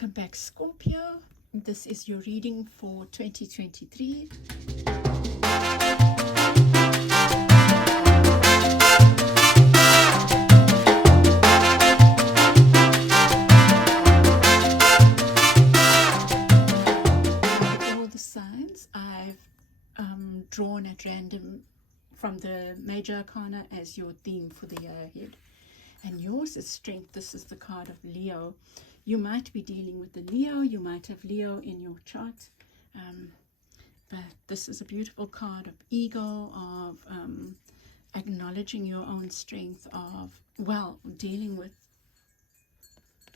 Welcome back, Scorpio. This is your reading for 2023. All the signs I've drawn at random from the major arcana as your theme for the year ahead. And yours is strength. This is the card of Leo. You might be dealing with the Leo. You might have Leo in your chart. But this is a beautiful card of ego, of acknowledging your own strength, of, well, dealing with,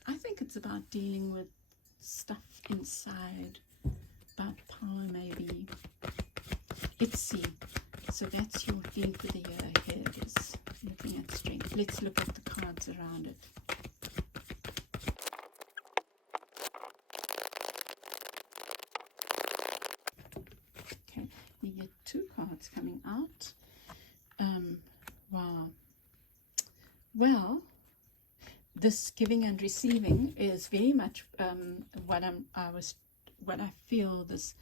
I think it's about dealing with stuff inside, about power maybe. Let's see. So that's your theme for the year ahead, is looking at strength. Let's look at the cards around it. Okay, you get two cards coming out. Wow. Well, this giving and receiving is very much what I feel this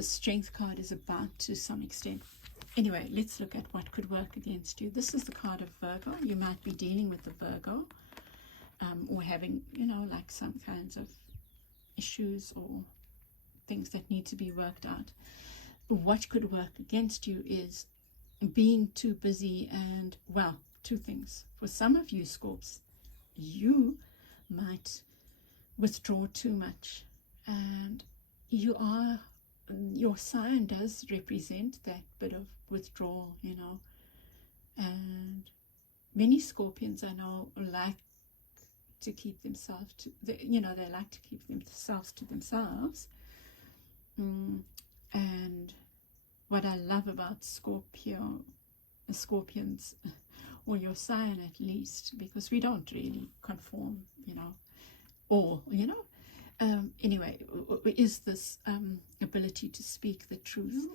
strength card is about to some extent. Anyway, let's look at what could work against you. This is the card of Virgo. You might be dealing with the Virgo, or having, like some kinds of issues or things that need to be worked out. What could work against you is being too busy and, well, two things. For some of you, Scorps, you might withdraw too much, and your sign does represent that bit of withdrawal, and many Scorpions I know like to keep themselves they like to keep themselves to themselves. And what I love about Scorpions, or your sign at least, because we don't really conform, anyway, is this ability to speak the truth.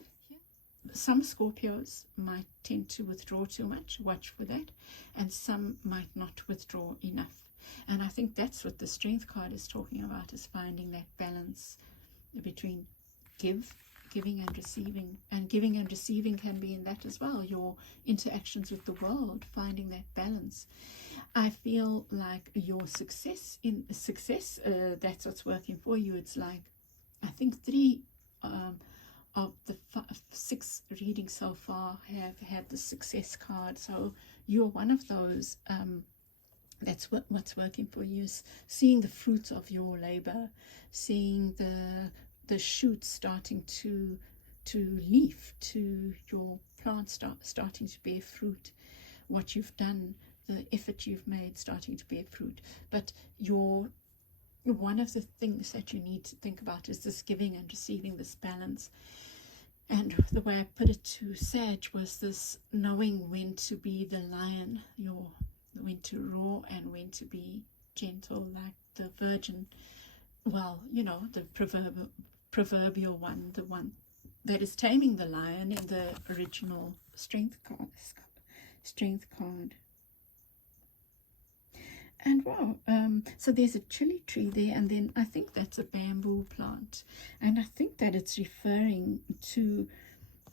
Some Scorpios might tend to withdraw too much, watch for that, and some might not withdraw enough. And I think that's what the strength card is talking about, is finding that balance between giving and receiving. And giving and receiving can be in that as well, your interactions with the world, finding that balance. I feel like your success, that's what's working for you. It's like, I think 3 of the 6 readings so far have had the success card. So you're one of those. That's what's working for you, is seeing the fruits of your labor, seeing the shoots starting to leaf, to your plants starting to bear fruit, what you've done, the effort you've made starting to bear fruit. But one of the things that you need to think about is this giving and receiving, this balance. And the way I put it to Sag was this knowing when to be the lion, when to roar and when to be gentle, like the virgin. Well, the proverbial one, the one that is taming the lion in the original strength card. And wow, so there's a chili tree there, and then I think that's a bamboo plant, and I think that it's referring to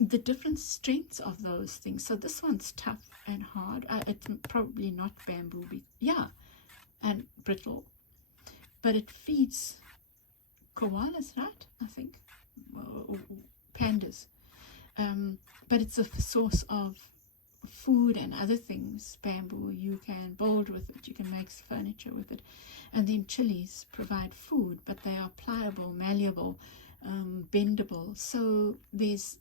the different strengths of those things. So this one's tough and hard. It's probably not bamboo, and brittle, but it feeds koalas, right? I think, or pandas, but it's a source of food and other things. Bamboo, you can build with it, you can make furniture with it. And then chilies provide food, but they are pliable, malleable, bendable. So there's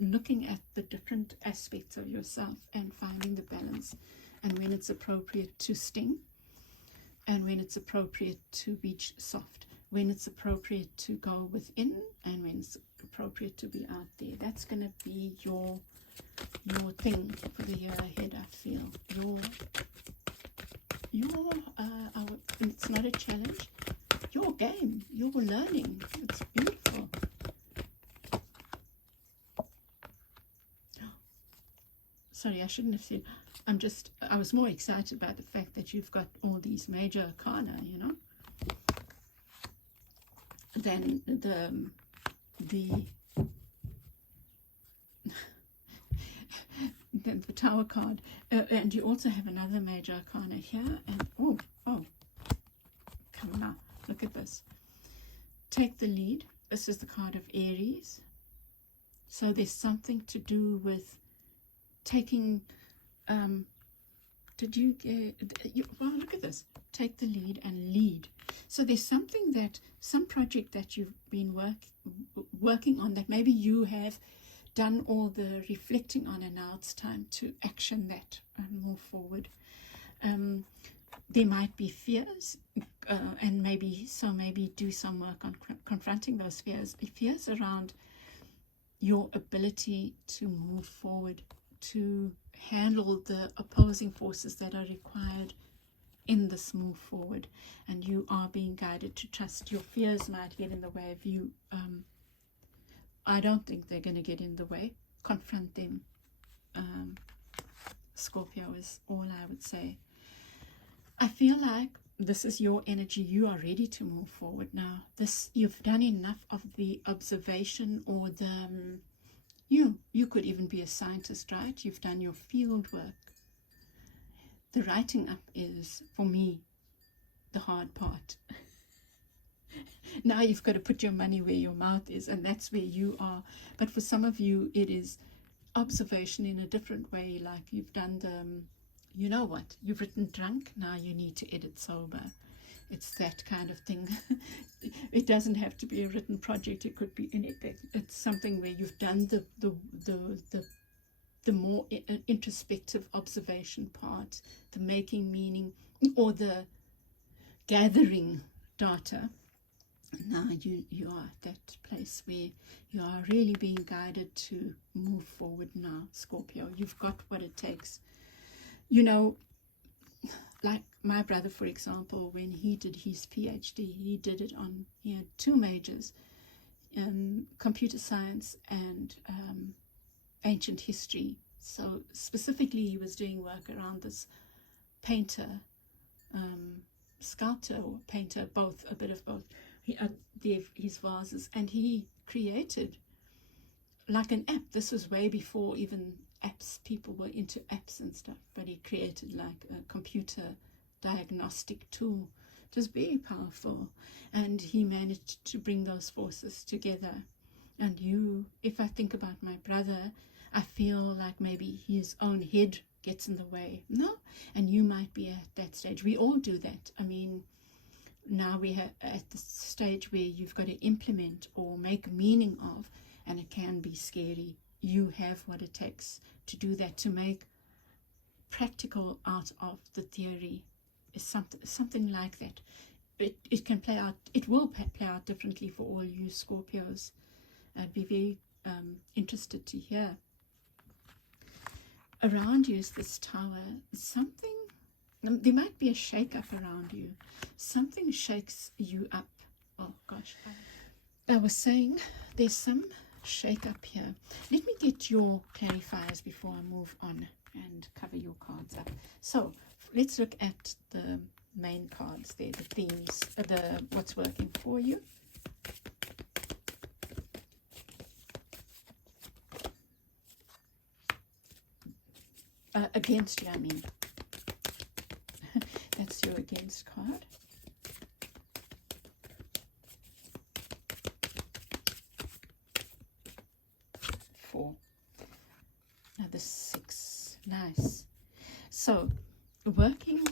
looking at the different aspects of yourself and finding the balance, and when it's appropriate to sting, and when it's appropriate to be soft, when it's appropriate to go within, and when it's appropriate to be out there. That's going to be your thing for the year ahead. I feel it's not a challenge, your game, your learning. It's beautiful. Sorry, I shouldn't have said. I was more excited by the fact that you've got all these major arcana, then the then the Tower card, and you also have another major arcana here, and oh, come on now, look at this. Take the lead. This is the card of Aries. So there's something to do with taking, did you get, well, look at this. Take the lead and lead. So there's something that, some project that you've been working on that maybe you have done all the reflecting on, and now it's time to action that and move forward. There might be fears, and maybe do some work on confronting those fears. Fears around your ability to move forward, to handle the opposing forces that are required in this move forward, and you are being guided to trust. Your fears might get in the way of you. I don't think they're going to get in the way. Confront them. Scorpio is all I would say. I feel like this is your energy. You are ready to move forward now. You've done enough of the observation, or the you could even be a scientist, right? You've done your field work. The writing up is, for me, the hard part. Now you've got to put your money where your mouth is, and that's where you are. But for some of you, it is observation in a different way. Like you've done you know what, you've written drunk, now you need to edit sober. It's that kind of thing. It doesn't have to be a written project. It could be anything. It's something where you've done the more introspective observation part, the making meaning, or the gathering data. Now you are at that place where you are really being guided to move forward now, Scorpio. You've got what it takes. You know, like my brother, for example, when he did his PhD, he did it on, he had 2 majors, computer science and ancient history. So specifically he was doing work around this painter, sculptor or painter, both, a bit of both. His vases, and he created like an app. This was way before even apps, people were into apps and stuff, but he created like a computer diagnostic tool. It was very powerful, and he managed to bring those forces together. And if I think about my brother, I feel like maybe his own head gets in the way. No, and you might be at that stage. We all do that. I mean, now we are at the stage where you've got to implement or make meaning of, and it can be scary. You have what it takes to do that, to make practical out of the theory. Is something like that. It can play out. It will play out differently for all you Scorpios. I'd be very interested to hear. Around you is this tower. There might be a shake-up around you. Something shakes you up. Oh, gosh. I was saying there's some shake-up here. Let me get your clarifiers before I move on and cover your cards up. So, let's look at the main cards there, the themes, what's working for you. Against you, I mean. That's your against card. Four. Now the 6. Nice. So, working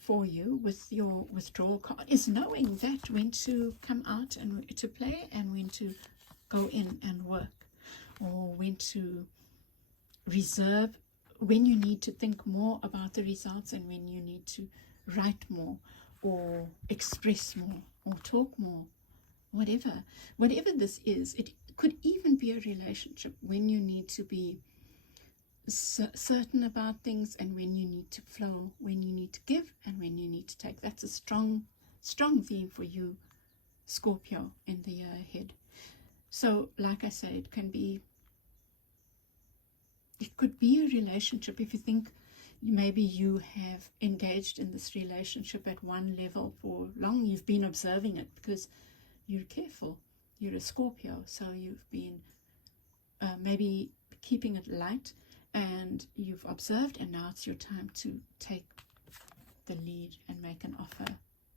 for you with your withdrawal card is knowing that when to come out and to play, and when to go in and work, or when to reserve, when you need to think more about the results, and when you need to write more or express more or talk more, whatever this is. It could even be a relationship, when you need to be certain about things, and when you need to flow, when you need to give, and when you need to take. That's a strong theme for you, Scorpio, in the year ahead. So like I say, it could be a relationship. If you think maybe you have engaged in this relationship at one level for long, you've been observing it, because you're careful. You're a Scorpio, so you've been maybe keeping it light, and you've observed, and now it's your time to take the lead and make an offer.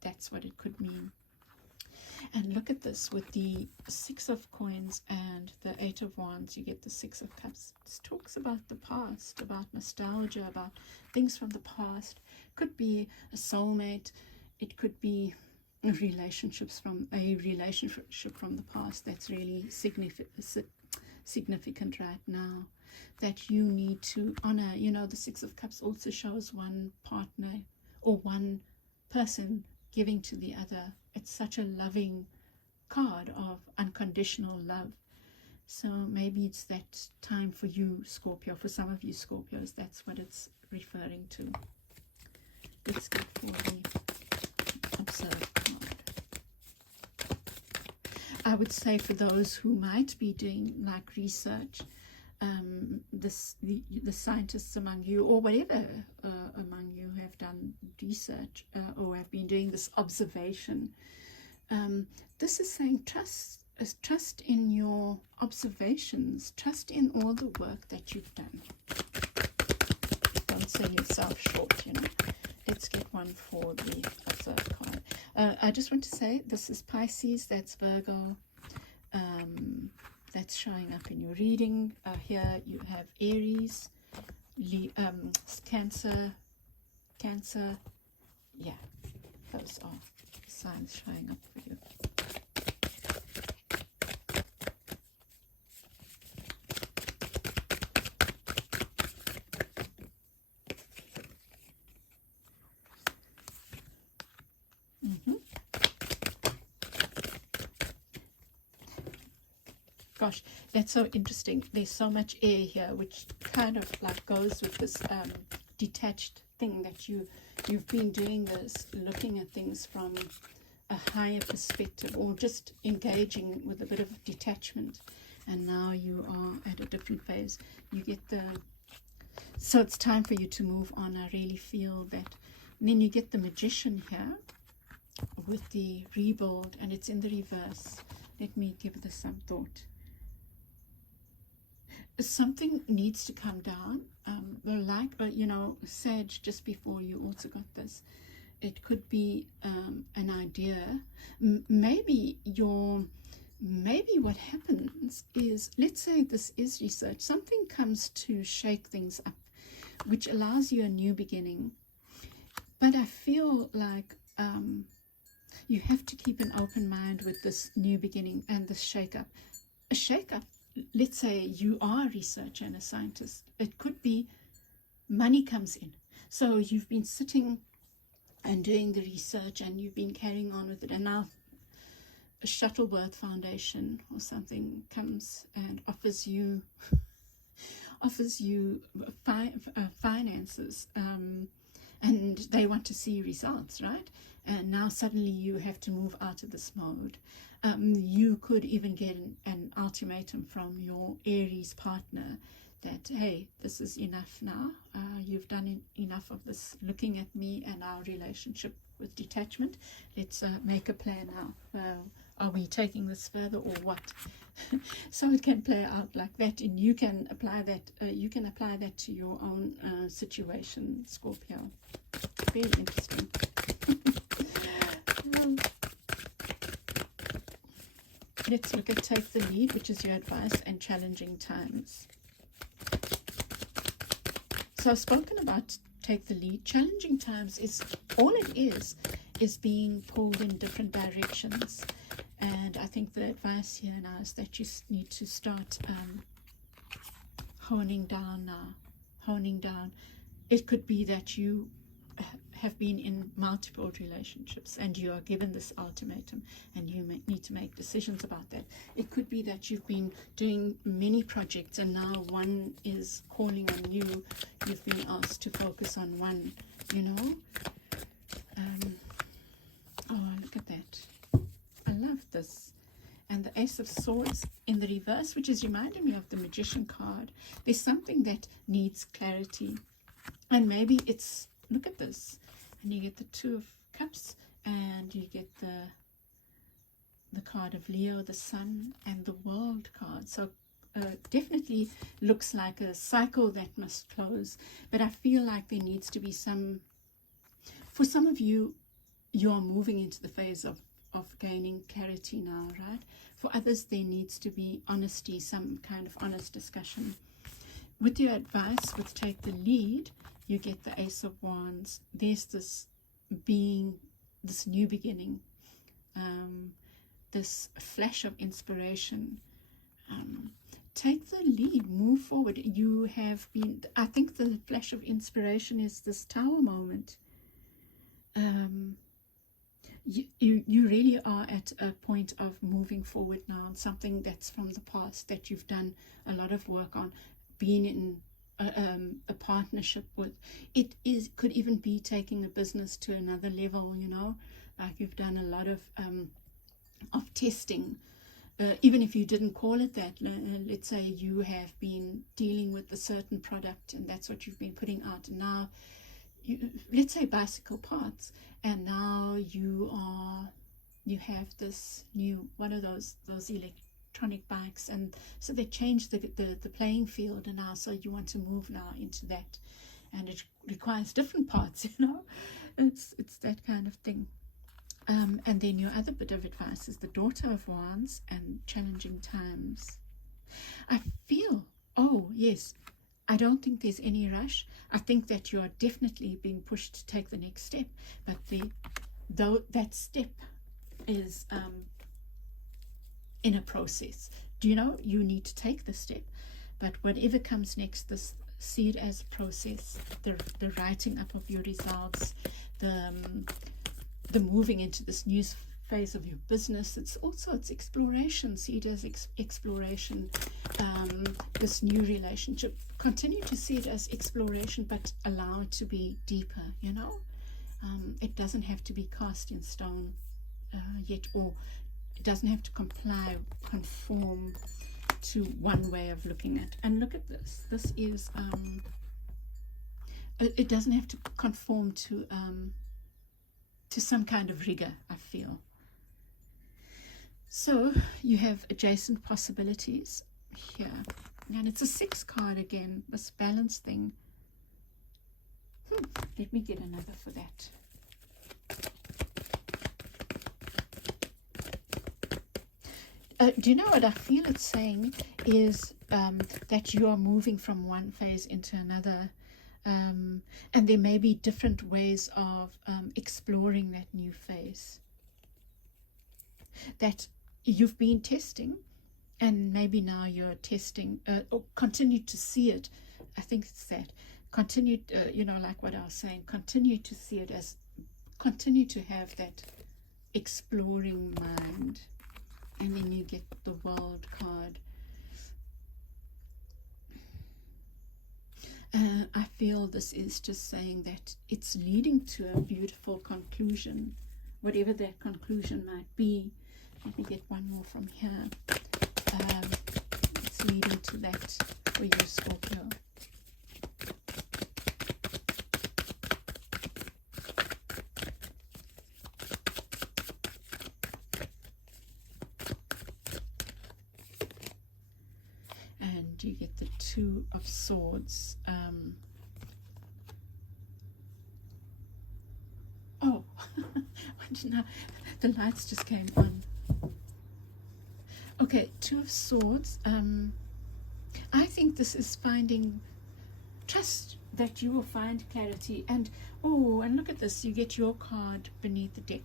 That's what it could mean. And look at this, with the Six of Coins and the Eight of Wands, you get the Six of Cups. This talks about the past, about nostalgia, about things from the past. Could be a soulmate, it could be a relationship from the past that's really significant right now, that you need to honor. You know, the Six of Cups also shows one partner or one person giving to the other. It's such a loving card of unconditional love. So maybe it's that time for you, Scorpio. For some of you Scorpios, that's what it's referring to. Let's get for the Observe card. I would say for those who might be doing like research, the scientists among you, or whatever among you have done research or have been doing this observation, this is saying trust in your observations, trust in all the work that you've done. Don't sell yourself short, you know. Let's get one for the Observe card. I just want to say, this is Pisces, that's Virgo, that's showing up in your reading. Here you have Aries, Cancer, yeah, those are signs showing up for you. Gosh, that's so interesting. There's so much air here, which kind of like goes with this detached thing that you've been doing this, looking at things from a higher perspective, or just engaging with a bit of detachment. And now you are at a different phase. You get so it's time for you to move on. I really feel that. And then you get the Magician here with the rebuild, and it's in the reverse. Let me give this some thought. Something needs to come down, you know, Sag, just before you also got this. It could be an idea. Maybe what happens is, let's say this is research, something comes to shake things up, which allows you a new beginning. But I feel like you have to keep an open mind with this new beginning and this shake-up. A shake-up, let's say you are a researcher and a scientist. It could be money comes in. So you've been sitting and doing the research, and you've been carrying on with it, and now a Shuttleworth Foundation or something comes and offers you finances, and they want to see results, right? And now suddenly you have to move out of this mode. You could even get an ultimatum from your Aries partner that, hey, this is enough now. You've done enough of this looking at me and our relationship with detachment. Let's make a plan now. Are we taking this further or what? So it can play out like that, and you can apply that. You can apply that to your own situation, Scorpio. Very interesting. Let's look at Take the Lead, which is your advice, and challenging times. So I've spoken about Take the Lead. Challenging times is all it is being pulled in different directions. And I think the advice here now is that you need to start honing down now. Honing down. It could be that you have been in multiple relationships and you are given this ultimatum, and you need to make decisions about that. It could be that you've been doing many projects and now one is calling on you. You've been asked to focus on one, you know. Oh, look at that. I love this. And the Ace of Swords in the reverse, which is reminding me of the Magician card. There's something that needs clarity, and maybe it's, look at this, and you get the Two of Cups, and you get the the card of Leo, the Sun, and the World card. So definitely looks like a cycle that must close. But I feel like there needs to be some, for some of you, you are moving into the phase of gaining clarity now, right? For others, there needs to be honesty, some kind of honest discussion. With your advice, with Take the Lead, you get the Ace of Wands. There's this being, this new beginning, this flash of inspiration. Take the lead, move forward. You have been, I think the flash of inspiration is this Tower moment. You really are at a point of moving forward now on something that's from the past that you've done a lot of work on, being in a partnership with. Could even be taking a business to another level, you know, like you've done a lot of testing. Even if you didn't call it that, let's say you have been dealing with a certain product and that's what you've been putting out, and now let's say bicycle parts, and now you have this new one of those electronic bikes, and so they changed the playing field, and now so you want to move now into that, and it requires different parts, you know. It's that kind of thing. And then your other bit of advice is the Daughter of Wands and challenging times. I feel, oh yes, I don't think there's any rush. I think that you are definitely being pushed to take the next step, but that step is in a process. Do you know, you need to take the step, but whatever comes next, see it as a process. The writing up of your results, the moving into this new phase of your business. It's exploration. See it as exploration. This new relationship, continue to see it as exploration, but allow it to be deeper, you know. It doesn't have to be cast in stone yet, or it doesn't have to conform to one way of looking at. And look at this. This is it doesn't have to conform to some kind of rigor, I feel. So you have adjacent possibilities here, and it's a 6 card again, this balance thing. Let me get another for that. Do you know what I feel it's saying is that you are moving from one phase into another. And there may be different ways of exploring that new phase that you've been testing, and maybe now you're testing or continue to see it. I think it's that continue, you know, like what I was saying, continue to see it as, continue to have that exploring mind. And then you get the World card. I feel this is just saying that it's leading to a beautiful conclusion, whatever that conclusion might be. Let me get one more from here. It's leading to that for you, Scorpio. And you get the 2 of Swords. Oh, no, the lights just came on. Okay, 2 of Swords. I think this is finding, trust that you will find clarity. And look at this, you get your card beneath the deck.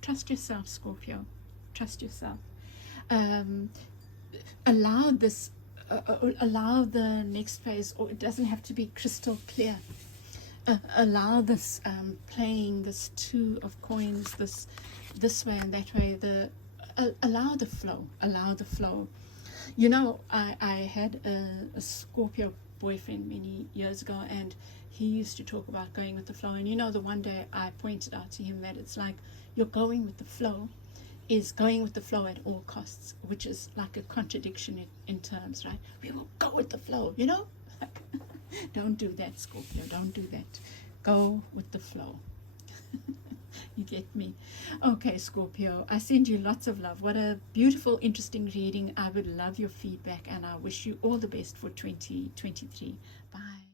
Trust yourself, Scorpio. Trust yourself. Allow this. Allow the next phase, or it doesn't have to be crystal clear. Allow this playing this 2 of coins, this way and that way. Allow the flow. Allow the flow. You know, I had a Scorpio boyfriend many years ago, and he used to talk about going with the flow. And you know, the one day I pointed out to him that it's like you're going with the flow is going with the flow at all costs, which is like a contradiction in terms, right? We will go with the flow, you know? Don't do that, Scorpio. Don't do that. Go with the flow. You get me. Okay, Scorpio, I send you lots of love. What a beautiful, interesting reading. I would love your feedback, and I wish you all the best for 2023. Bye.